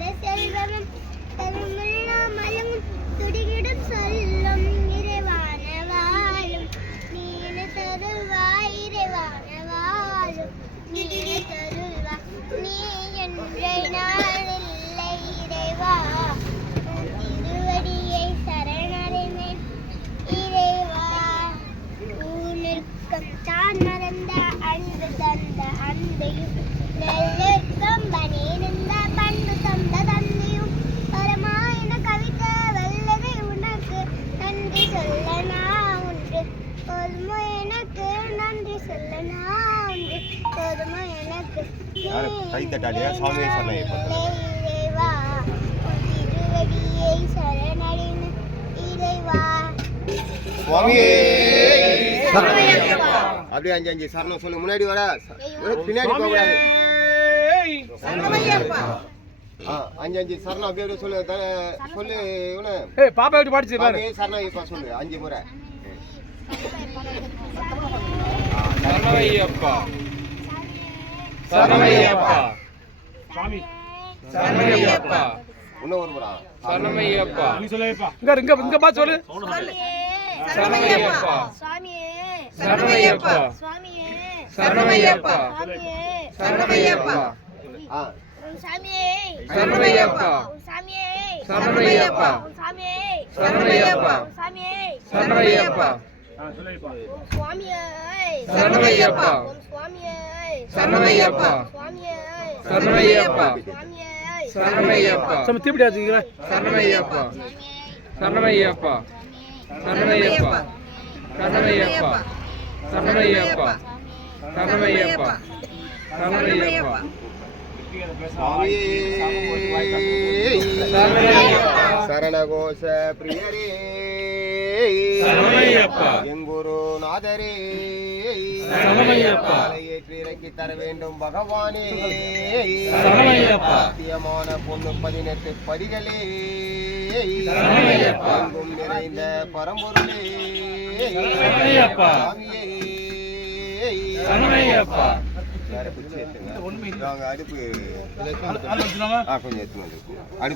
தராத செல்வமும் தருமில்லாமலும் துடிகிடும் சொல்லும் இறைவான வாழும் நீனு தருவாய் இறைவான வாழும் நீனு தருவா நீ என்றை நான் இல்லை இறைவா திருவடியை சரணடைந்தேன் இறைவா ஊனிற்கும் தான் மறந்த அன்பு தந்த அன்பையும் நெல்லுக்கும் பணியிருந்த பண்பு தந்த தந்தையும் பரமாயன கவிதை வல்லதை உனக்கு நன்றி சொல்ல நான் உண்டு போதுமோ எனக்கு நன்றி சொல்ல நான் உண்டு போதுமோ எனக்கு இறைவா திருவடியை சரணடைந்து இறைவா அப்படியே அஞ்சு அஞ்சு சரணம் சொல்லு. முன்னாடி வர பின்னாடி போகக்கூடாது. அஞ்சு அஞ்சு சரணம் அப்படியே சொல்லு. சொல்லு இவனு பாப்பா எப்படி பாடிச்சு பாரு. சரணம் இப்ப சொல்லு 5 முறை. சரணமையப்பா சரணமையப்பா சாமி சரணமையப்பா இன்னும் ஒரு முறை சரணமையப்பா நீ சொல்லுப்பா. இங்க பா சொல்லு. சரணமையப்பா சுவாமியே சரணமையப்பா சுவாமியே சரணமையப்பா சரணமையப்பா சாமியே சரணமையப்பா சாமியே சரணமையப்பா சாமியே சரணமையப்பா சாமியே சரணமையப்பா சுவாமியே சரணமையப்பா சுவாமியே சரணமையப்பா சுவாமியே சரணமையப்பா சுவாமியே சரணமையப்பா திருப்பி ஆச்சுங்களா. சரணமையப்பா சரணமையப்பா சரணமையப்பா சரணமையப்பா சரணமையப்பா சரணமையப்பா சரணமையப்பா சரணகோஷ பிரியரே சரணமையப்பா எங்குரு நாதரே சரணமையப்பா ஏற்றி இறக்கி தர வேண்டும் பகவானே சரணமையப்பா சத்தியமான பொண்ணு 18 படிகளே சரணமையப்பா எங்கும் நிறைந்த பரம்பொருளே சரணமையப்பா சாமியே சரணமையப்பா அடுப்பு கொஞ்சம் எடுத்துன்னு வந்து.